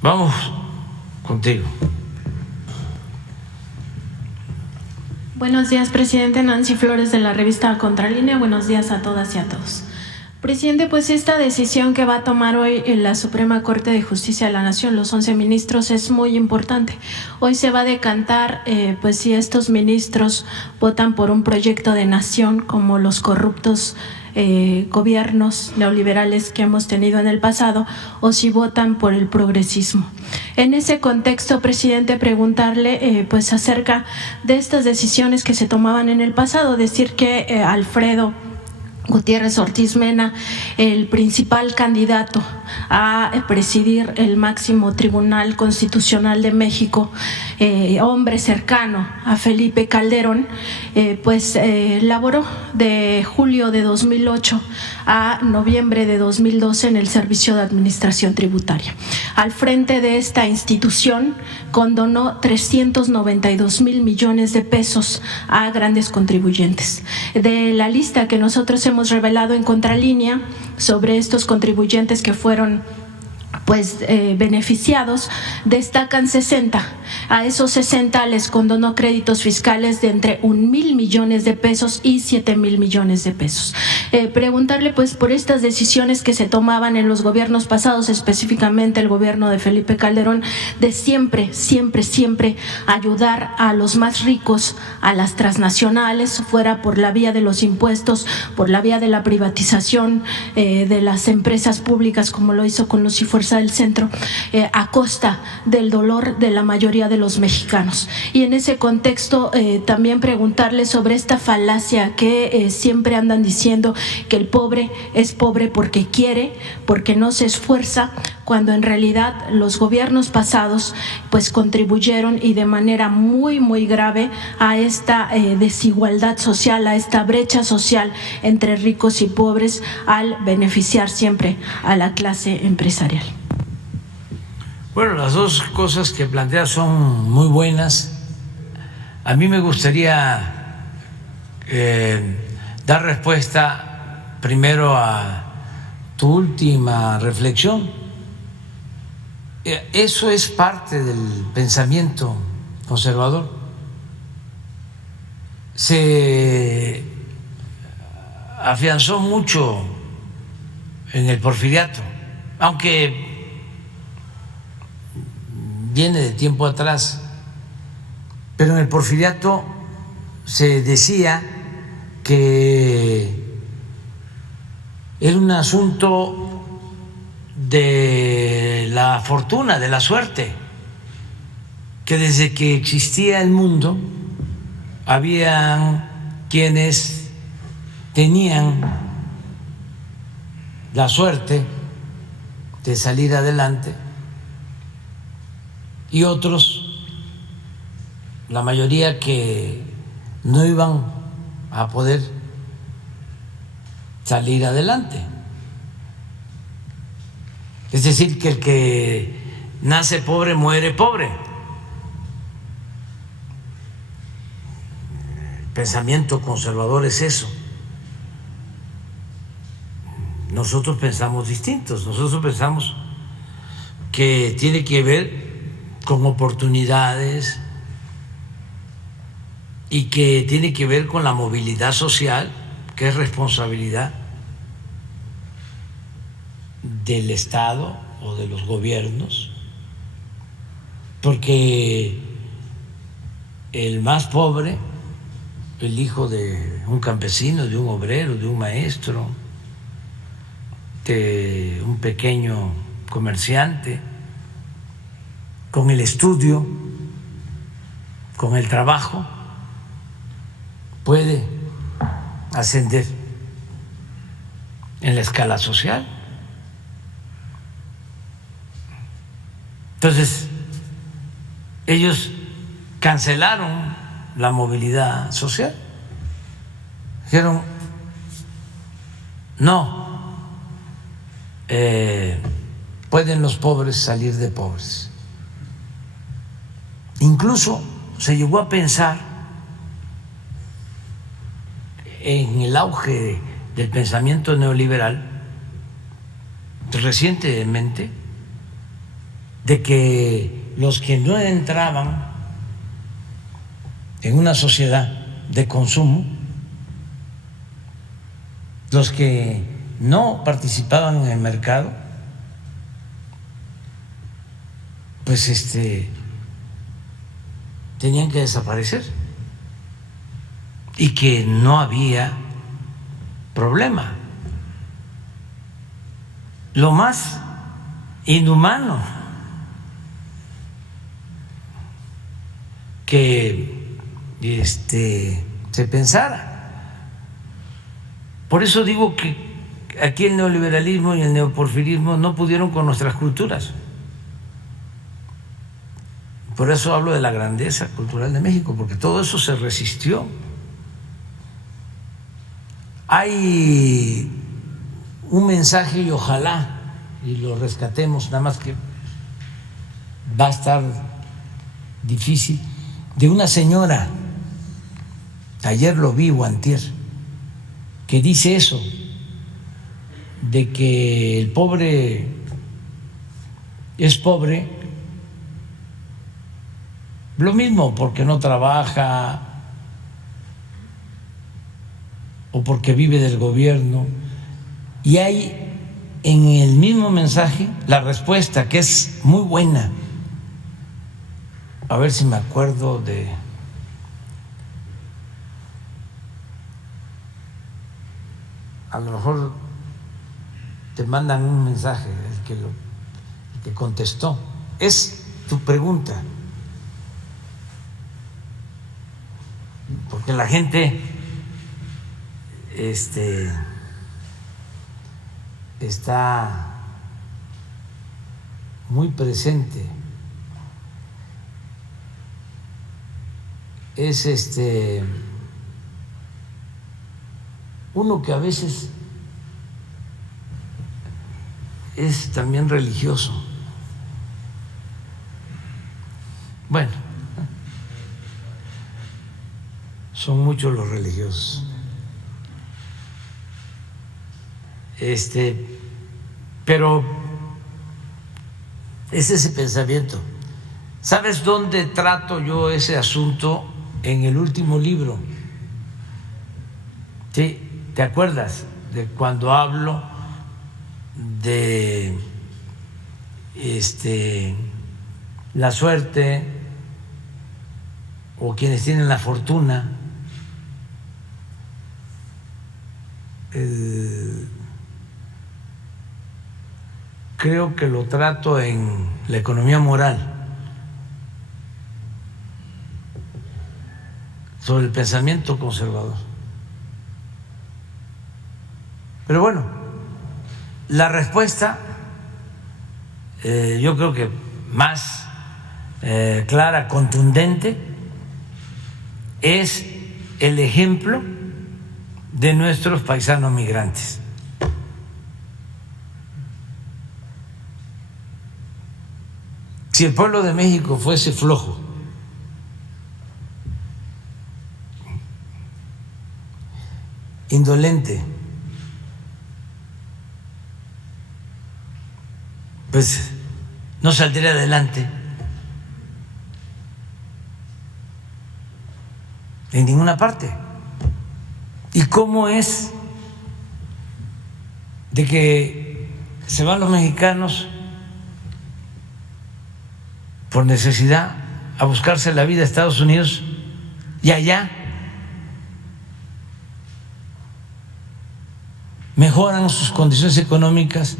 Vamos contigo. Buenos días, presidente. Nancy Flores, de la revista Contralínea. Buenos días a todas y a todos. Presidente, pues esta decisión que va a tomar hoy en la Suprema Corte de Justicia de la Nación, los 11 ministros, es muy importante. Hoy se va a decantar pues si estos ministros votan por un proyecto de nación como los corruptos gobiernos neoliberales que hemos tenido en el pasado, o si votan por el progresismo. En ese contexto, presidente, preguntarle pues acerca de estas decisiones que se tomaban en el pasado, decir que Alfredo Gutiérrez Ortiz Mena, el principal candidato a presidir el máximo Tribunal Constitucional de México, hombre cercano a Felipe Calderón, pues laboró de julio de 2008 a noviembre de 2012 en el Servicio de Administración Tributaria. Al frente de esta institución condonó 392,000 millones de pesos a grandes contribuyentes. De la lista que nosotros hemos revelado en Contralínea sobre estos contribuyentes que fueron beneficiados, destacan 60. A esos 60 les condonó créditos fiscales de entre 1,000 millones de pesos y 7,000 millones de pesos. Preguntarle pues por estas decisiones que se tomaban en los gobiernos pasados, específicamente el gobierno de Felipe Calderón, de siempre ayudar a los más ricos, a las transnacionales, fuera por la vía de los impuestos, por la vía de la privatización de las empresas públicas, como lo hizo con Luz y Fuerza del Centro, a costa del dolor de la mayoría de los mexicanos. Y en ese contexto también preguntarle sobre esta falacia que siempre andan diciendo, que el pobre es pobre porque quiere, porque no se esfuerza, cuando en realidad los gobiernos pasados pues contribuyeron y de manera muy grave a esta desigualdad social, a esta brecha social entre ricos y pobres, al beneficiar siempre a la clase empresarial. Bueno, las dos cosas que planteas son muy buenas. A mí me gustaría dar respuesta primero a tu última reflexión. Eso es parte del pensamiento conservador. Se afianzó mucho en el porfiriato, aunque viene de tiempo atrás, pero en el porfiriato se decía que era un asunto de la fortuna, de la suerte, que desde que existía el mundo habían quienes tenían la suerte de salir adelante y otros, la mayoría, que no iban a poder salir adelante. Es decir, que el que nace pobre muere pobre. El pensamiento conservador es eso. Nosotros pensamos distintos. Nosotros pensamos que tiene que ver con oportunidades y que tiene que ver con la movilidad social, que es responsabilidad del Estado o de los gobiernos, porque el más pobre, el hijo de un campesino, de un obrero, de un maestro, de un pequeño comerciante, con el estudio, con el trabajo, puede ascender en la escala social. Entonces, ellos cancelaron la movilidad social. Dijeron, no, pueden los pobres salir de pobres. Incluso se llegó a pensar, en el auge del pensamiento neoliberal recientemente, de que los que no entraban en una sociedad de consumo, los que no participaban en el mercado, pues tenían que desaparecer y que no había problema. Lo más inhumano que se pensara. Por eso digo que aquí el neoliberalismo y el neoporfirismo no pudieron con nuestras culturas. Por eso hablo de la grandeza cultural de México, porque todo eso se resistió. Hay un mensaje, y ojalá y lo rescatemos, nada más que va a estar difícil, de una señora, ayer lo vi o antier, que dice eso, de que el pobre es pobre, lo mismo porque no trabaja o porque vive del gobierno, y hay en el mismo mensaje la respuesta, que es muy buena. A ver si me acuerdo de... A lo mejor te mandan un mensaje, el que contestó. Es tu pregunta. Porque la gente está muy presente. Es uno que a veces es también religioso. Bueno, son muchos los religiosos. Pero es ese pensamiento. ¿Sabes dónde trato yo ese asunto? En el último libro. ¿Sí? ¿Te acuerdas de cuando hablo de la suerte o quienes tienen la fortuna? Creo que lo trato en la economía moral, sobre el pensamiento conservador. Pero bueno, la respuesta yo creo que más clara, contundente, es el ejemplo de nuestros paisanos migrantes. Si el pueblo de México fuese flojo, indolente, pues no saldría adelante en ninguna parte. ¿Y cómo es de que se van los mexicanos por necesidad a buscarse la vida a Estados Unidos y allá mejoran sus condiciones económicas,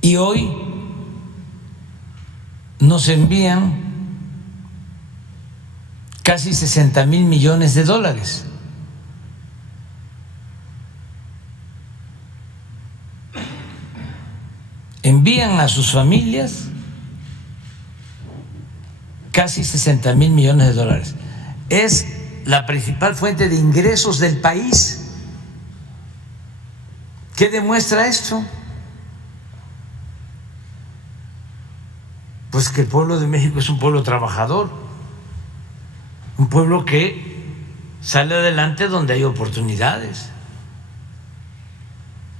y hoy nos envían casi 60,000 millones de dólares? Envían a sus familias casi 60,000 millones de dólares. Es la principal fuente de ingresos del país. ¿Qué demuestra esto? Pues que el pueblo de México es un pueblo trabajador, un pueblo que sale adelante donde hay oportunidades.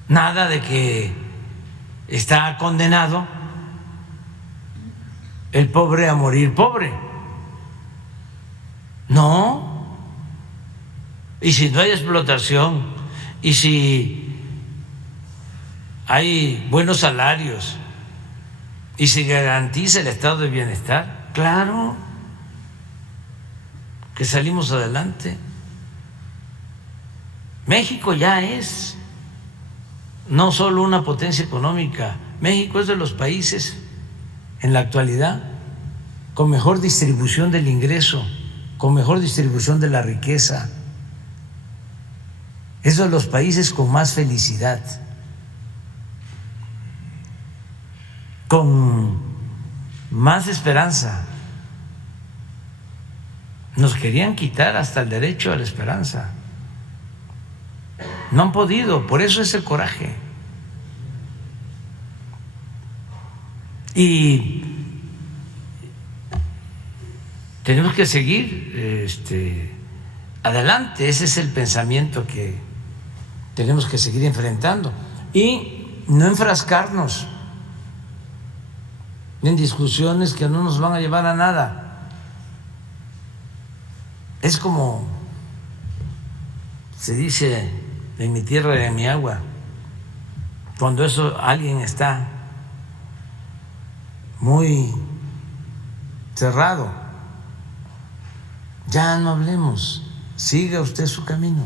Nada de que está condenado el pobre a morir pobre. No. Y si no hay explotación, y si hay buenos salarios, y se garantiza el estado de bienestar, claro que salimos adelante. México ya es no solo una potencia económica, México es de los países en la actualidad con mejor distribución del ingreso, con mejor distribución de la riqueza, es de los países con más felicidad, con más esperanza. Nos querían quitar hasta el derecho a la esperanza. No han podido, por eso ese coraje. Y tenemos que seguir adelante, ese es el pensamiento que tenemos que seguir enfrentando y no enfrascarnos en discusiones que no nos van a llevar a nada. Es como se dice en mi tierra y en mi agua, cuando alguien está muy cerrado, ya no hablemos, siga usted su camino.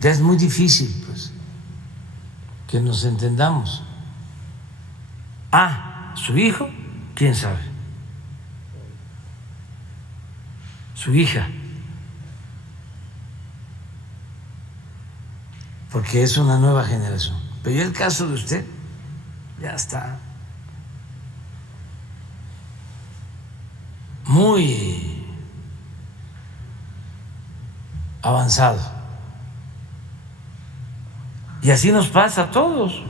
Ya es muy difícil, pues, que nos entendamos. Su hijo, quién sabe. Su hija, porque es una nueva generación. Pero ya el caso de usted ya está muy avanzado. Y así nos pasa a todos.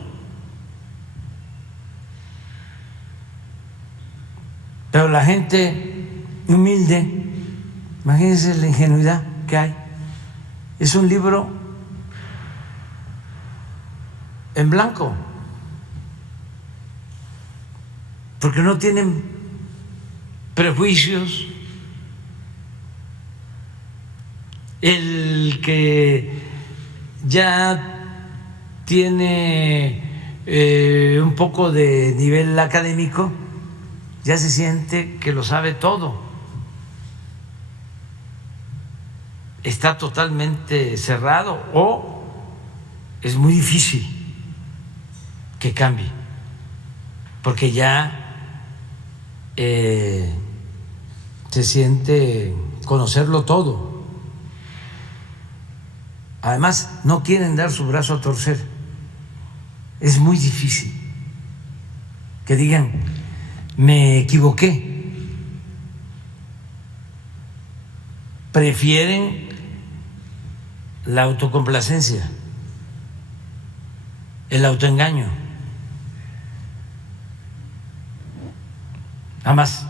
Pero la gente humilde, imagínense la ingenuidad que hay. Es un libro en blanco, porque no tienen prejuicios. El que ya tiene un poco de nivel académico ya se siente que lo sabe todo. Está totalmente cerrado o es muy difícil que cambie, porque ya se siente conocerlo todo. Además, no quieren dar su brazo a torcer. Es muy difícil que digan, me equivoqué. Prefieren la autocomplacencia, el autoengaño. Nada más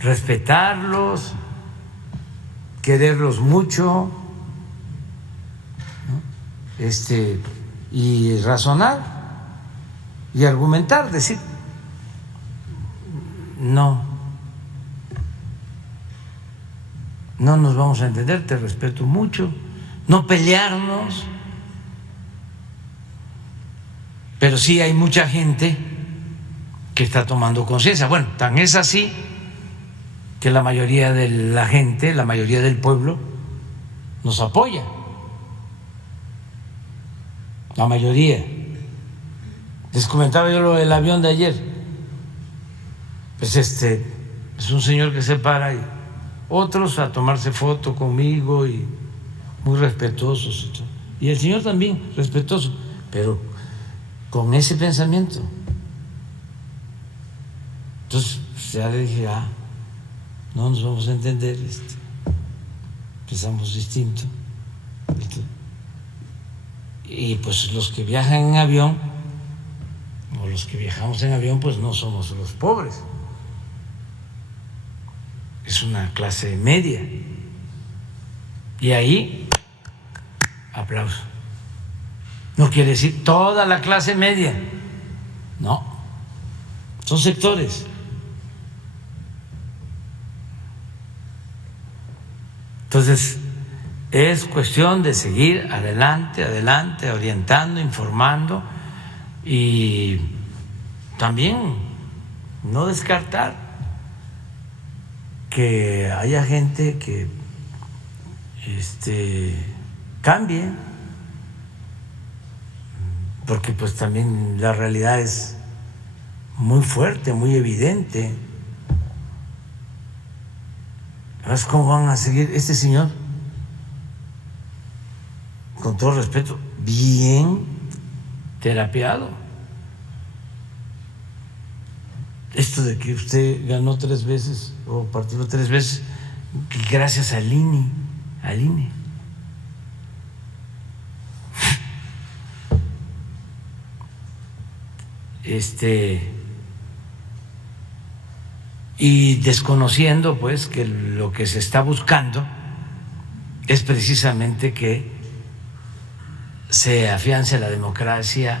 respetarlos, quererlos mucho, ¿no? Y razonar y argumentar, decir, no nos vamos a entender, te respeto mucho, no pelearnos. Pero sí hay mucha gente que está tomando conciencia. Bueno, tan es así que la mayoría de la gente, la mayoría del pueblo nos apoya. La mayoría. Les comentaba yo lo del avión de ayer. Pues es un señor que se para y otros a tomarse foto conmigo y muy respetuosos. Y el señor también respetuoso, pero con ese pensamiento. Entonces ya le dije, no nos vamos a entender, pensamos distinto. Y pues los que viajan en avión, o los que viajamos en avión, pues no somos los pobres. Es una clase media. Y ahí, aplauso. No quiere decir toda la clase media, No, son sectores. Entonces, es cuestión de seguir adelante, orientando, informando y también no descartar que haya gente que cambie, porque pues también la realidad es muy fuerte, muy evidente. ¿Sabes cómo van a seguir? Este señor, con todo respeto, bien terapiado. Esto de que usted ganó 3 veces o participó 3 veces, gracias al INE, y desconociendo pues que lo que se está buscando es precisamente que se afiance la democracia,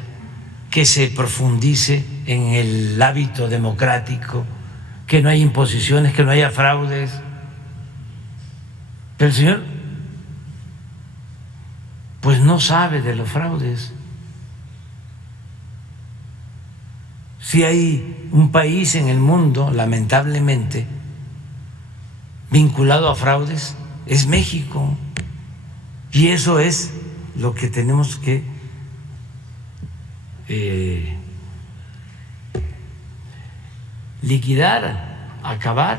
que se profundice en el hábito democrático, que no haya imposiciones, que no haya fraudes. Pero el señor pues no sabe de los fraudes. Si hay un país en el mundo, lamentablemente, vinculado a fraudes, es México. Y eso es lo que tenemos que liquidar, acabar.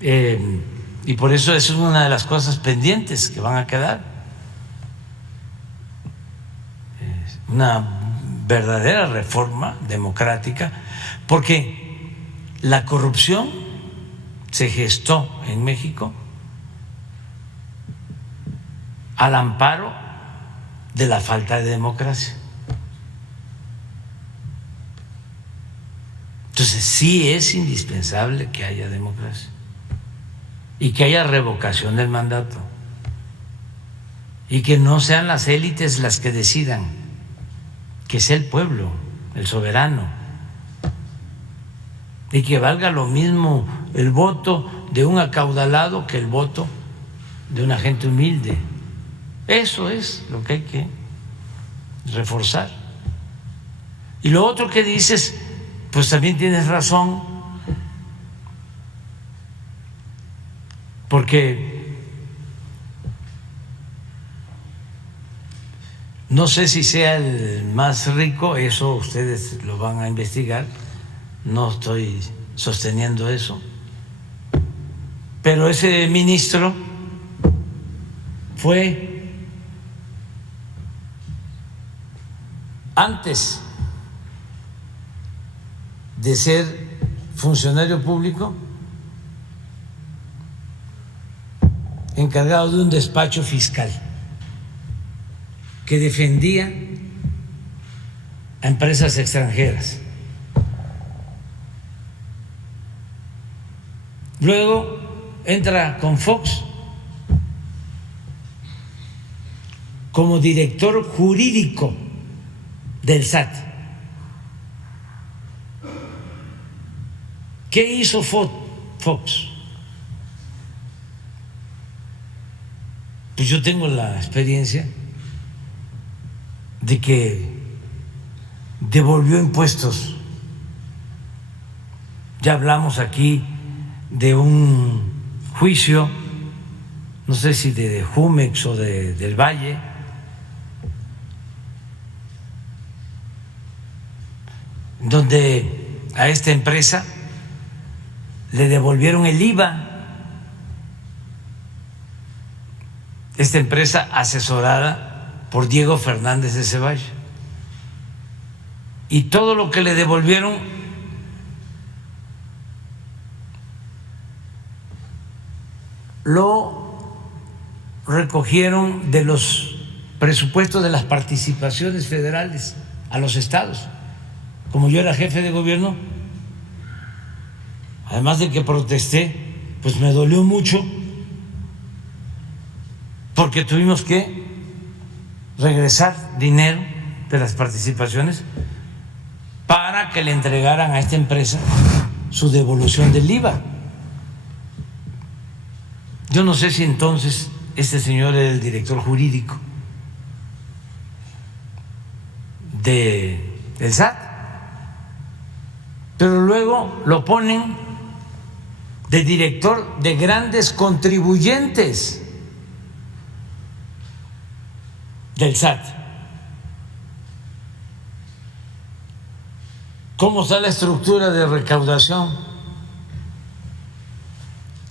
Y por eso es una de las cosas pendientes que van a quedar. Una verdadera reforma democrática, porque la corrupción se gestó en México al amparo de la falta de democracia. Entonces sí es indispensable que haya democracia y que haya revocación del mandato y que no sean las élites las que decidan, que sea el pueblo, el soberano, y que valga lo mismo el voto de un acaudalado que el voto de una gente humilde. Eso es lo que hay que reforzar. Y lo otro que dices, pues también tienes razón, porque no sé si sea el más rico, eso ustedes lo van a investigar, no estoy sosteniendo eso, pero ese ministro fue antes de ser funcionario público encargado de un despacho fiscal que defendía a empresas extranjeras. Luego entra con Fox como director jurídico del SAT. ¿Qué hizo Fox? Pues yo tengo la experiencia de que devolvió impuestos. Ya hablamos aquí de un juicio, no sé si de Jumex o del Valle, donde a esta empresa le devolvieron el IVA. Esta empresa asesorada por Diego Fernández de Ceballos, y todo lo que le devolvieron lo recogieron de los presupuestos de las participaciones federales a los estados. Como yo era jefe de gobierno, además de que protesté, pues me dolió mucho, porque tuvimos que regresar dinero de las participaciones para que le entregaran a esta empresa su devolución del IVA. Yo no sé si entonces este señor era el director jurídico del SAT, pero luego lo ponen de director de grandes contribuyentes del SAT. ¿Cómo está la estructura de recaudación?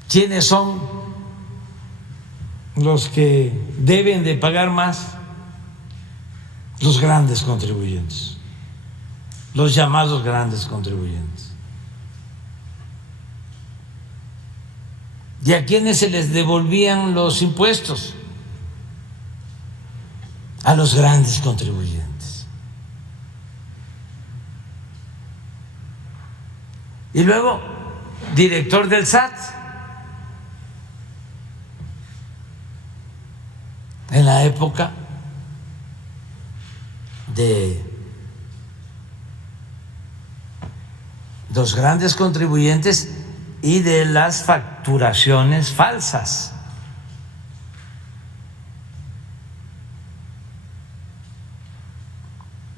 ¿Quiénes son los que deben de pagar más? Los grandes contribuyentes, los llamados grandes contribuyentes. ¿Y a quiénes se les devolvían los impuestos? A los grandes contribuyentes. Y luego, director del SAT. En la época de los grandes contribuyentes y de las facturaciones falsas.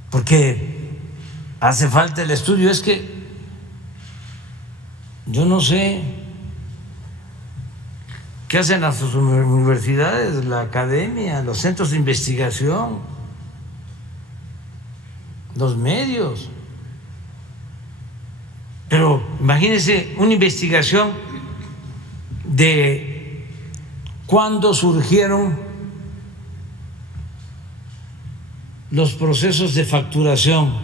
Porque hace falta el estudio. Es que yo no sé qué hacen las universidades, la academia, los centros de investigación, los medios. Pero imagínense una investigación de cuándo surgieron los procesos de facturación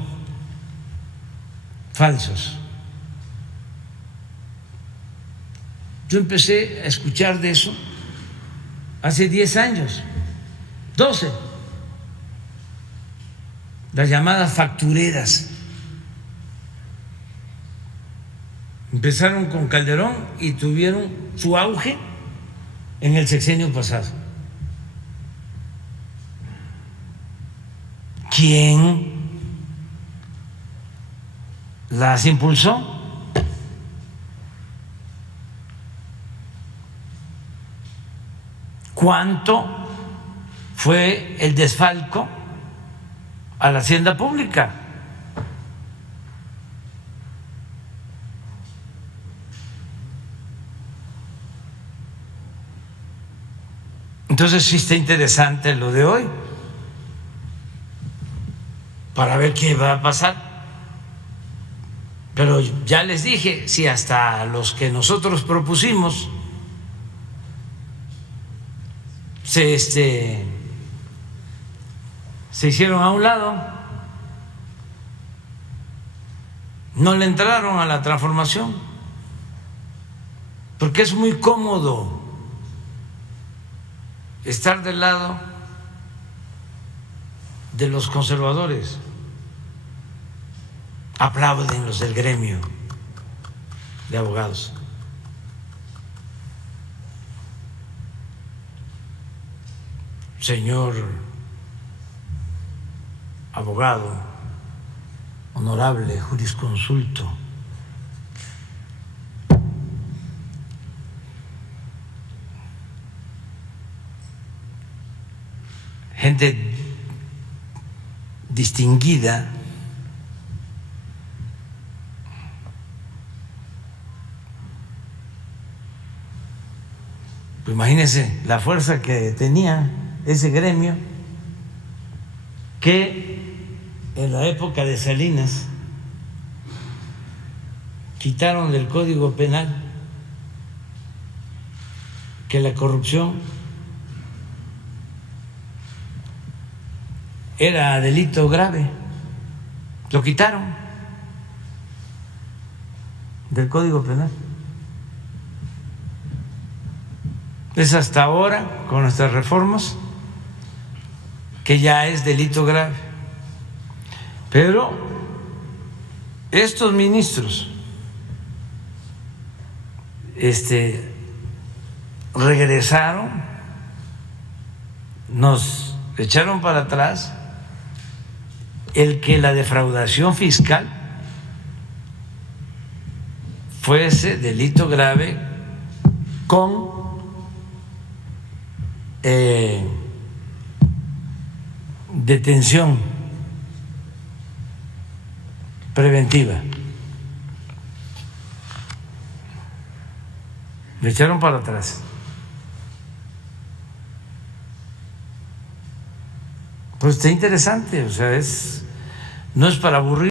falsos. Yo empecé a escuchar de eso hace 10 años, 12, las llamadas factureras. Empezaron con Calderón y tuvieron su auge en el sexenio pasado. ¿Quién las impulsó? ¿Cuánto fue el desfalco a la hacienda pública? Entonces sí está interesante lo de hoy, para ver qué va a pasar. Pero ya les dije, si hasta los que nosotros propusimos se hicieron a un lado, no le entraron a la transformación, porque es muy cómodo estar del lado de los conservadores. Aplauden los del gremio de abogados. Señor abogado, honorable jurisconsulto, gente distinguida, pues imagínense la fuerza que tenía ese gremio, que en la época de Salinas quitaron del Código Penal que la corrupción era delito grave. Lo quitaron del Código Penal. Es hasta ahora, con nuestras reformas, que ya es delito grave. Pero estos ministros regresaron, nos echaron para atrás el que la defraudación fiscal fuese delito grave con detención preventiva. Me echaron para atrás. Pues está interesante, o sea, no es para aburrir.